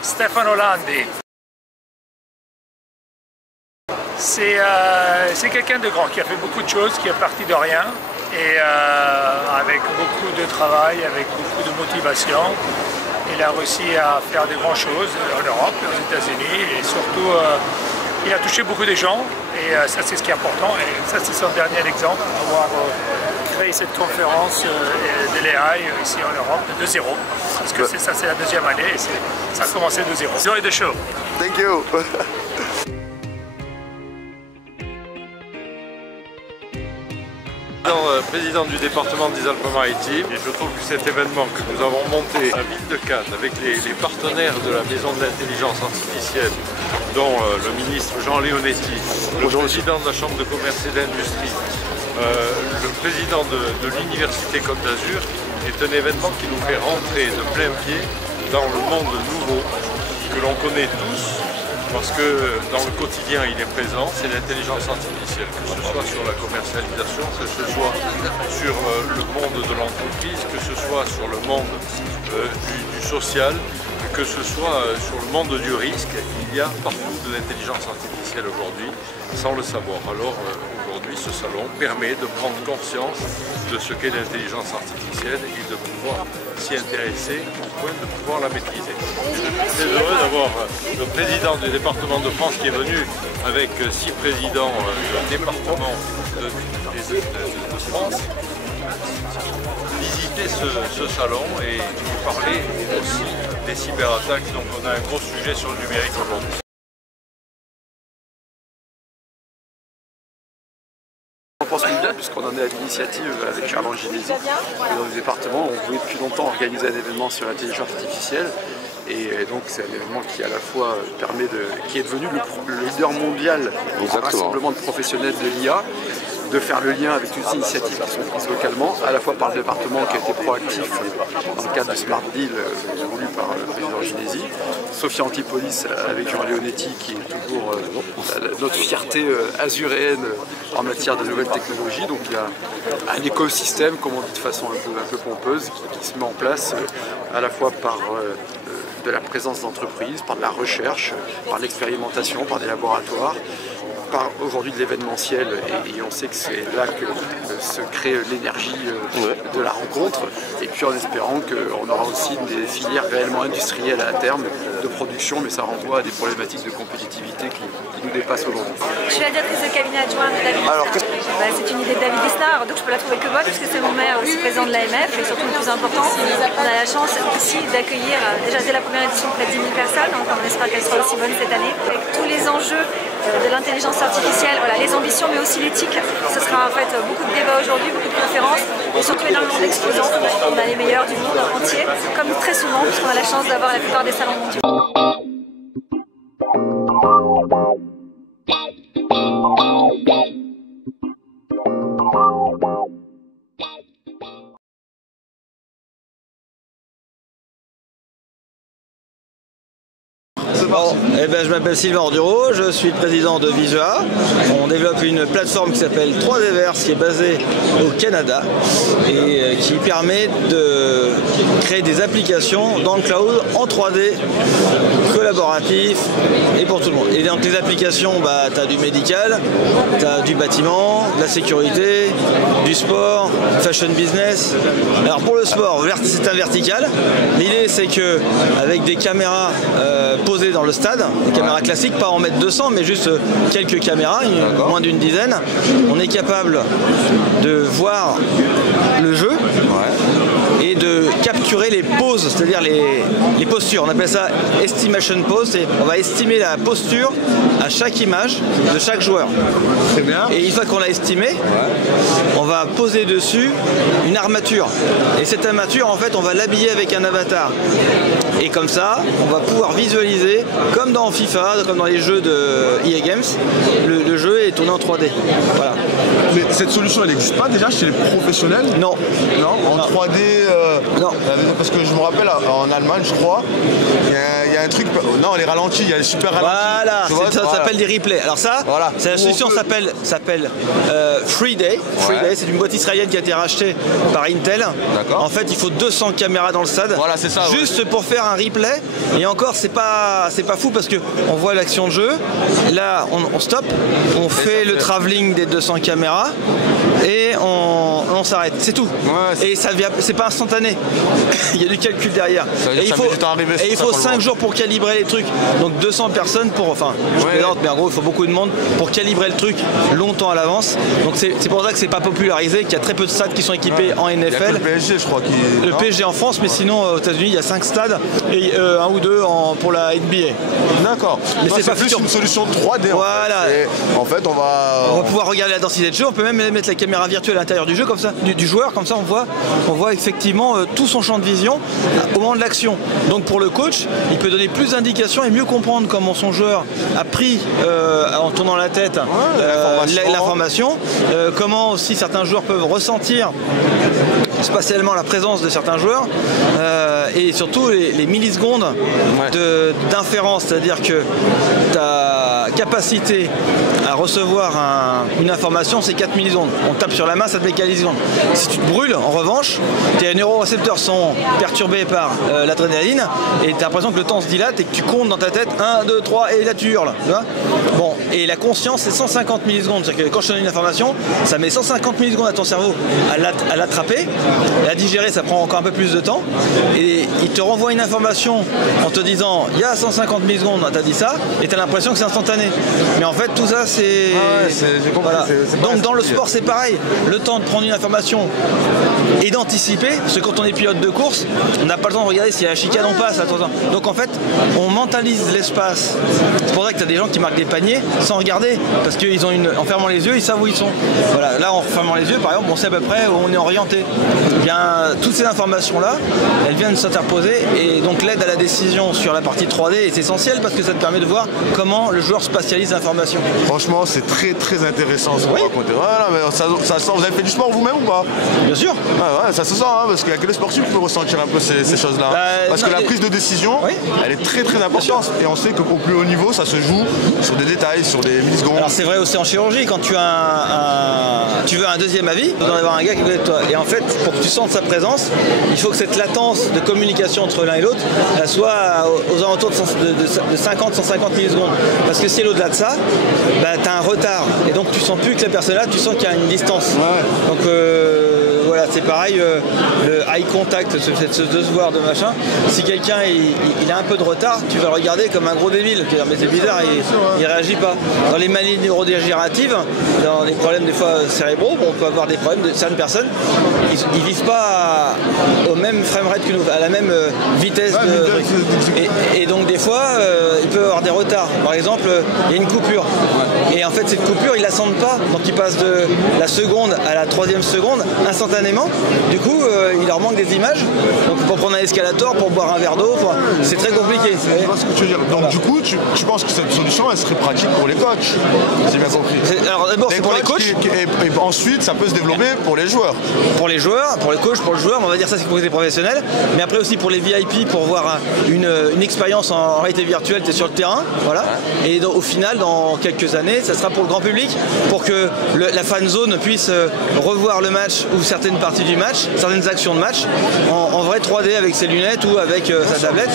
Stefano Landi, c'est quelqu'un de grand qui a fait beaucoup de choses, qui est parti de rien et avec beaucoup de travail, avec beaucoup de motivation, il a réussi à faire de grandes choses en Europe, aux États-Unis et surtout il a touché beaucoup de gens et ça c'est ce qui est important et ça c'est son dernier exemple, avoir créé cette conférence de l'AI ici en Europe de zéro. Parce que ça c'est la deuxième année et ça a commencé de zéro. Enjoy the show. Thank you. Président du département des Alpes-Maritimes, et je trouve que cet événement que nous avons monté à la ville de Cannes avec les partenaires de la Maison de l'Intelligence Artificielle, dont le ministre Jean Leonetti, le président de la Chambre de Commerce et d'Industrie, le président de l'Université Côte d'Azur, est un événement qui nous fait rentrer de plein pied dans le monde nouveau que l'on connaît tous, parce que dans le quotidien il est présent, c'est l'intelligence artificielle, que ce soit sur la commercialisation, que ce soit sur le monde de l'entreprise, que ce soit sur le monde du social, que ce soit sur le monde du risque. Il y a partout de l'intelligence artificielle aujourd'hui, sans le savoir. Alors aujourd'hui ce salon permet de prendre conscience de ce qu'est l'intelligence artificielle et de pouvoir s'y intéresser au point de pouvoir la maîtriser. Je suis très heureux d'avoir le président du département de France qui est venu avec 6 présidents du département de France visiter ce salon et parler aussi des cyberattaques. Donc on a un gros sujet sur le numérique aujourd'hui. On pense bien puisqu'on en est à l'initiative avec Charles Anginesi dans le département. On voulait depuis longtemps organiser un événement sur l'intelligence artificielle et donc c'est un événement qui à la fois qui est devenu le leader mondial en rassemblement de professionnels de l'IA, de faire le lien avec toutes ces initiatives qui sont prises localement, à la fois par le département qui a été proactif dans le cadre du Smart Deal voulu par le président Anginesi, Sophia Antipolis avec Jean Leonetti qui est toujours notre fierté azuréenne en matière de nouvelles technologies. Donc il y a un écosystème, comme on dit de façon un peu pompeuse, qui se met en place à la fois par de la présence d'entreprises, par de la recherche, par l'expérimentation, par des laboratoires, par aujourd'hui de l'événementiel et on sait que c'est là que se crée l'énergie de la rencontre et puis en espérant qu'on aura aussi des filières réellement industrielles à terme de production, mais ça renvoie à des problématiques de compétitivité qui nous dépassent aujourd'hui. Je suis la directrice de cabinet adjoint de David Lisnard. C'est une idée de David Lisnard, donc je peux la trouver que bonne puisque c'est mon maire aussi président de l'AMF et surtout le plus important, on a la chance ici d'accueillir déjà dès la première édition près de 10 000 personnes, donc on espère qu'elle sera aussi bonne cette année, avec tous les enjeux de l'intelligence artificielle, voilà, les ambitions mais aussi l'éthique. Ce sera en fait beaucoup de débats aujourd'hui, beaucoup de conférences et surtout énormément d'exposants. On a les meilleurs du monde entier, comme très souvent puisqu'on a la chance d'avoir la plupart des salons mondiaux. Bon, je m'appelle Sylvain Ordureau, je suis président de Visua. On développe une plateforme qui s'appelle 3Dverse qui est basée au Canada et qui permet de créer des applications dans le cloud en 3D collaboratif et pour tout le monde. Et dans les applications, tu as du médical, tu as du bâtiment, de la sécurité, du sport, fashion business. Alors pour le sport, c'est un vertical. L'idée c'est que avec des caméras posées dans le stade, des caméras classiques, pas en mettre 200 mais juste quelques caméras, moins d'une dizaine, on est capable de voir le jeu et de capturer les poses, c'est-à-dire les postures. On appelle ça estimation pose, et on va estimer la posture à chaque image de chaque joueur. Très bien. Et une fois qu'on l'a estimé, on va poser dessus une armature. Et cette armature, en fait, on va l'habiller avec un avatar. Et comme ça, on va pouvoir visualiser, comme dans FIFA, comme dans les jeux de EA Games, le jeu est tourné en 3D. Voilà. Mais cette solution, elle n'existe pas déjà chez les professionnels? Non. Non. En 3D Non, Parce que je me rappelle, en Allemagne, je crois, il y a un truc... Non, les ralentis, il y a les super ralentis. Voilà, ça s'appelle des replays. Alors ça, c'est la solution s'appelle Free Day. Free Day, c'est une boîte israélienne qui a été rachetée par Intel. En fait, il faut 200 caméras dans le stade. Voilà, c'est ça. Juste pour faire un replay. Et encore, c'est pas fou parce qu'on voit l'action de jeu. Là, on stoppe, on fait le travelling des 200 caméras et on s'arrête. C'est tout. Et ça vient, c'est pas instantané. Il y a du calcul derrière. Et il faut 5 jours pour calibrer les trucs. Donc 200 personnes pour, enfin, je plaisante, mais en gros, il faut beaucoup de monde pour calibrer le truc longtemps à l'avance. Donc c'est pour ça que c'est pas popularisé, qu'il y a très peu de stades qui sont équipés en NFL. Il y a que le PSG, je crois. Le PSG en France, mais sinon aux États-Unis, il y a 5 stades et 1 ou 2 pour la NBA. D'accord. Mais c'est pas plus une solution 3D. Voilà. En fait, on va pouvoir regarder la densité de jeu. On peut même mettre la caméra virtuelle à l'intérieur du jeu, comme ça, du joueur, comme ça, on voit effectivement tout son champ de vision au moment de l'action. Donc pour le coach, il peut donner plus d'indications et mieux comprendre comment son joueur a pris en tournant la tête l'information, comment aussi certains joueurs peuvent ressentir spatialement la présence de certains joueurs et surtout les millisecondes d'inférence, c'est-à-dire que ta capacité à recevoir une information, c'est 4 millisecondes. On tape sur la main, ça te met 4 millisecondes. Si tu te brûles, en revanche, tes neurorécepteurs sont perturbés par l'adrénaline et tu as l'impression que le temps se dilate et que tu comptes dans ta tête 1, 2, 3 et là tu hurles. Tu vois, bon, et la conscience, c'est 150 millisecondes. C'est-à-dire que quand je te donne une information, ça met 150 millisecondes à ton cerveau à l'attraper. La digérer, ça prend encore un peu plus de temps. Et il te renvoie une information en te disant il y a 150 millisecondes, tu as dit ça, et tu as l'impression que c'est instantané. Mais en fait, tout ça, c'est. Voilà. Donc, dans le sport, c'est pareil. Le temps de prendre une information et d'anticiper, parce que quand on est pilote de course, on n'a pas le temps de regarder s'il y a la chicane ou pas. Donc, en fait, on mentalise l'espace. C'est pour ça que tu as des gens qui marquent des paniers sans regarder, parce qu'ils ont en fermant les yeux, ils savent où ils sont. Voilà. Là, en fermant les yeux, par exemple, on sait à peu près où on est orienté. Bien, toutes ces informations-là, elles viennent s'interposer et donc l'aide à la décision sur la partie 3D est essentielle parce que ça te permet de voir comment le joueur spatialise l'information. Franchement, c'est très très intéressant ce que vous racontez. Voilà, mais ça sent. Vous avez fait du sport vous-même ou pas? Bien sûr. Ouais, ça se sent, hein, parce qu'il n'y a que les sportifs qui peuvent ressentir un peu ces choses-là. Parce que la prise de décision, elle est très très importante. Et on sait qu'au plus haut niveau, ça se joue sur des détails, sur des millisecondes. Alors c'est vrai aussi en chirurgie, quand tu as tu veux un deuxième avis, tu dois en avoir un gars qui est à côté de toi. Et en fait, pour que tu sentes sa présence, il faut que cette latence de communication entre l'un et l'autre soit aux alentours de 50-150 millisecondes. Parce que si elle est au-delà de ça, bah, tu as un retard. Et donc tu sens plus que la personne là, tu sens qu'il y a une distance. Donc voilà, c'est pareil, le eye contact, de se voir de machin. Si quelqu'un il a un peu de retard, tu vas le regarder comme un gros débile. Tu vas dire, mais c'est bizarre, il réagit pas. Dans les maladies neurodégénératives, dans les problèmes des fois cérébraux, on peut avoir des problèmes de certaines personnes. Ils vivent pas au même framerate que nous, à la même vitesse. Et donc des fois, il peut avoir des retards. Par exemple, il y a une coupure. Et en fait, cette coupure, ils la sentent pas. Donc ils passent de la seconde à la 3e seconde instantanément. Du coup, il leur manque des images. Donc pour prendre un escalator, pour boire un verre d'eau, c'est très compliqué. Je vois ce que tu veux dire. Donc du coup, tu penses que cette solution, elle serait pratique pour les coachs? J'ai bien compris. Alors d'abord, c'est pour les coachs. Et ensuite, ça peut se développer pour les joueurs. Pour les joueurs, pour les coachs, pour le joueur, on va dire ça c'est pour les professionnels. Mais après aussi pour les VIP, pour voir une expérience en réalité virtuelle, tu es sur le terrain. Voilà. Et au final, dans quelques années, ça sera pour le grand public, pour que la fan zone puisse revoir le match ou certaines parties du match, certaines actions de match, en vrai 3D avec ses lunettes ou avec sa tablette.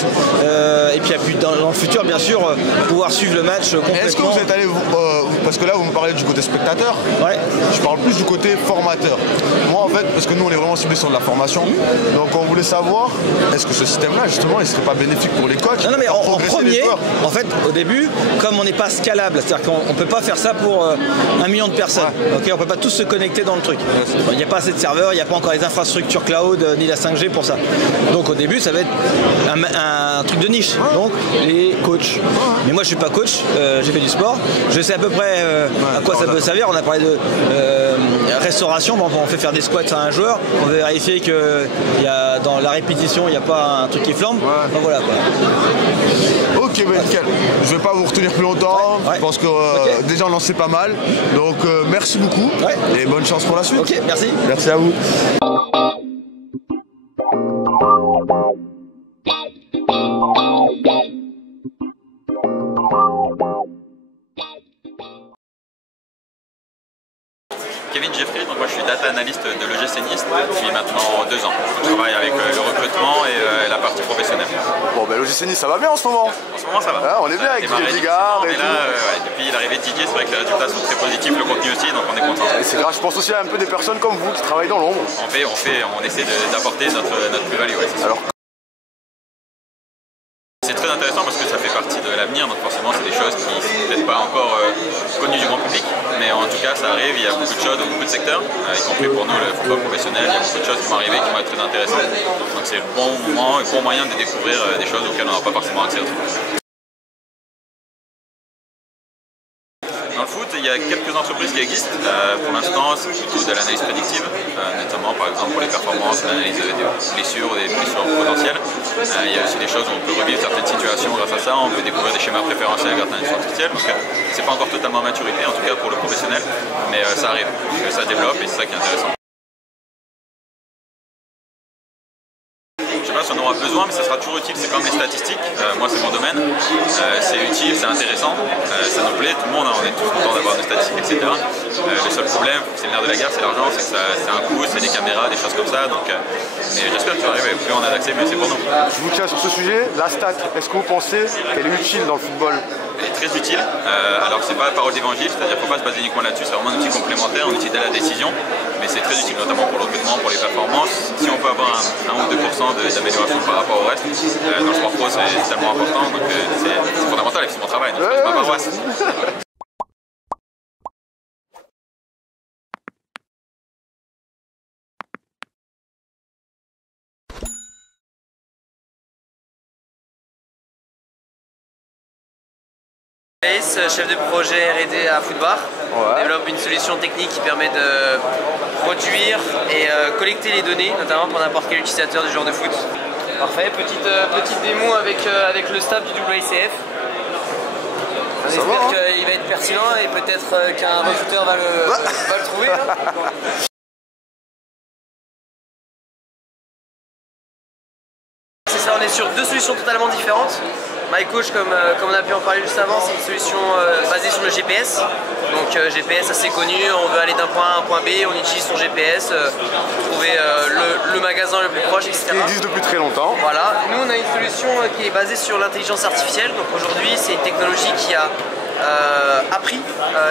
Et puis dans le futur, bien sûr, pouvoir suivre le match complètement. Est-ce que vous êtes allé, parce que là vous me parlez du côté spectateur, je parle plus du côté formateur. Moi en fait, parce que nous on est vraiment ciblés sur de la formation, donc on voulait savoir, est-ce que ce système-là justement, il serait pas bénéfique pour les coachs? Non mais en premier, en fait, au début, comme on n'est pas scalable, c'est-à-dire qu'on ne peut pas faire ça pour 1 million de personnes. Okay, on ne peut pas tous se connecter dans le truc. Il n'y a pas assez de serveurs, il n'y a pas encore les infrastructures cloud ni la 5G pour ça. Donc au début, ça va être un truc de niche. Donc les coachs. Mais moi, je suis pas coach. J'ai fait du sport. Je sais à peu près à quoi ça peut servir. On a parlé de restauration. Bon, on fait faire des squats à un joueur. On veut vérifier que dans la répétition, il n'y a pas un truc qui flambe. Donc voilà. Quoi. Ok, ben nickel. Je ne vais pas vous retenir plus longtemps. Je pense que déjà on en sait pas mal. Donc merci beaucoup et bonne chance pour la suite. Ok, merci. Merci à vous. l'OGC Nice, ça va bien en ce moment? En ce moment, ça va. Ah, on est bien avec Didier Digard et tout. Depuis l'arrivée de Didier, c'est vrai que les résultats sont très positifs, le contenu aussi, donc on est content. Et c'est grave, je pense aussi à un peu des personnes comme vous qui travaillent dans l'ombre. On essaie d'apporter notre plus-value. Ouais, c'est très intéressant parce que ça fait partie de l'avenir, donc forcément c'est des choses qui ne sont peut-être pas encore connues du grand public, mais en tout cas ça arrive, il y a beaucoup de choses dans beaucoup de secteurs, y compris pour nous le football professionnel, il y a beaucoup de choses qui vont arriver qui vont être très intéressantes. Donc c'est le bon moment et le bon moyen de découvrir des choses auxquelles on n'aura pas forcément accès autrement. Dans le foot, il y a quelques entreprises qui existent. Pour l'instant, c'est plutôt de l'analyse prédictive, notamment par exemple pour les performances, l'analyse des blessures ou des blessures potentielles. Il y a aussi des choses où on peut revivre certaines situations grâce à ça, on peut découvrir des schémas préférentiels grâce à l'intelligence artificielle. Donc c'est pas encore totalement à maturité, en tout cas pour le professionnel, mais ça arrive, ça se développe et c'est ça qui est intéressant. Si on aura besoin, mais ça sera toujours utile, c'est comme les statistiques, moi c'est mon domaine, c'est utile, c'est intéressant, ça nous plaît, tout le monde, on est tous contents d'avoir nos statistiques, etc. Le seul problème, c'est le nerf de la guerre, c'est l'argent, c'est que c'est un coût, c'est des caméras, des choses comme ça, donc mais j'espère que ça va arriver, plus on a d'accès, mieux c'est pour nous. Je vous tiens sur ce sujet, la stat, est-ce que vous pensez qu'elle est utile dans le football? Elle est très utile, alors c'est pas la parole d'évangile, c'est-à-dire qu'il ne faut pas se baser uniquement là-dessus, c'est vraiment un outil complémentaire, un outil de la décision, mais c'est très utile, notamment pour le recrutement, pour les performances. Si on peut avoir 1 ou 2% d'amélioration par rapport au reste, dans le sport pro c'est tellement important, donc c'est fondamental et c'est mon travail, donc c'est ma paroisse. Chef de projet R&D à Footbar. On développe une solution technique qui permet de produire et collecter les données, notamment pour n'importe quel utilisateur du joueur de foot. Parfait, petite démo avec le staff du WCF. On espère qu'il va être pertinent et peut-être qu'un recruteur va le trouver. Là. C'est ça, on est sur deux solutions totalement différentes. MyCoach, comme on a pu en parler juste avant, c'est une solution basée sur le GPS. Donc GPS assez connu, on veut aller d'un point A à un point B, on utilise son GPS pour trouver le magasin le plus proche, etc. Qui existe depuis très longtemps. Voilà, nous on a une solution qui est basée sur l'intelligence artificielle. Donc aujourd'hui c'est une technologie qui a appris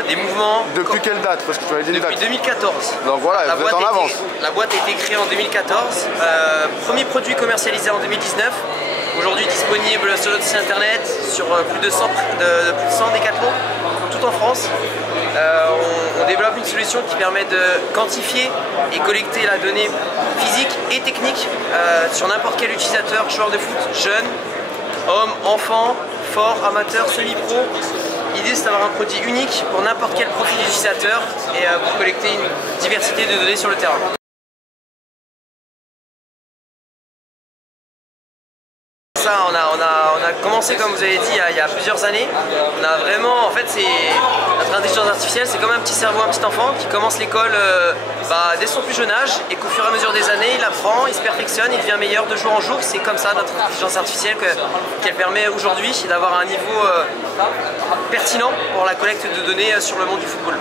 des mouvements. Depuis quelle date? Parce que tu avais dit une date. Depuis 2014. Donc voilà, vous êtes en avance. La boîte a été créée en 2014, premier produit commercialisé en 2019. Aujourd'hui disponible sur notre site internet, sur plus de 100 décathlons, tout en France. On développe une solution qui permet de quantifier et collecter la donnée physique et technique sur n'importe quel utilisateur, joueur de foot, jeune, homme, enfant, fort, amateur, semi-pro. L'idée c'est d'avoir un produit unique pour n'importe quel profil d'utilisateur et pour collecter une diversité de données sur le terrain. Ça, on a commencé, comme vous avez dit, il y a plusieurs années. On a vraiment, en fait, notre intelligence artificielle, c'est comme un petit cerveau, un petit enfant qui commence l'école dès son plus jeune âge et qu'au fur et à mesure des années, il apprend, il se perfectionne, il devient meilleur de jour en jour. C'est comme ça notre intelligence artificielle qu'elle permet aujourd'hui d'avoir un niveau pertinent pour la collecte de données sur le monde du football.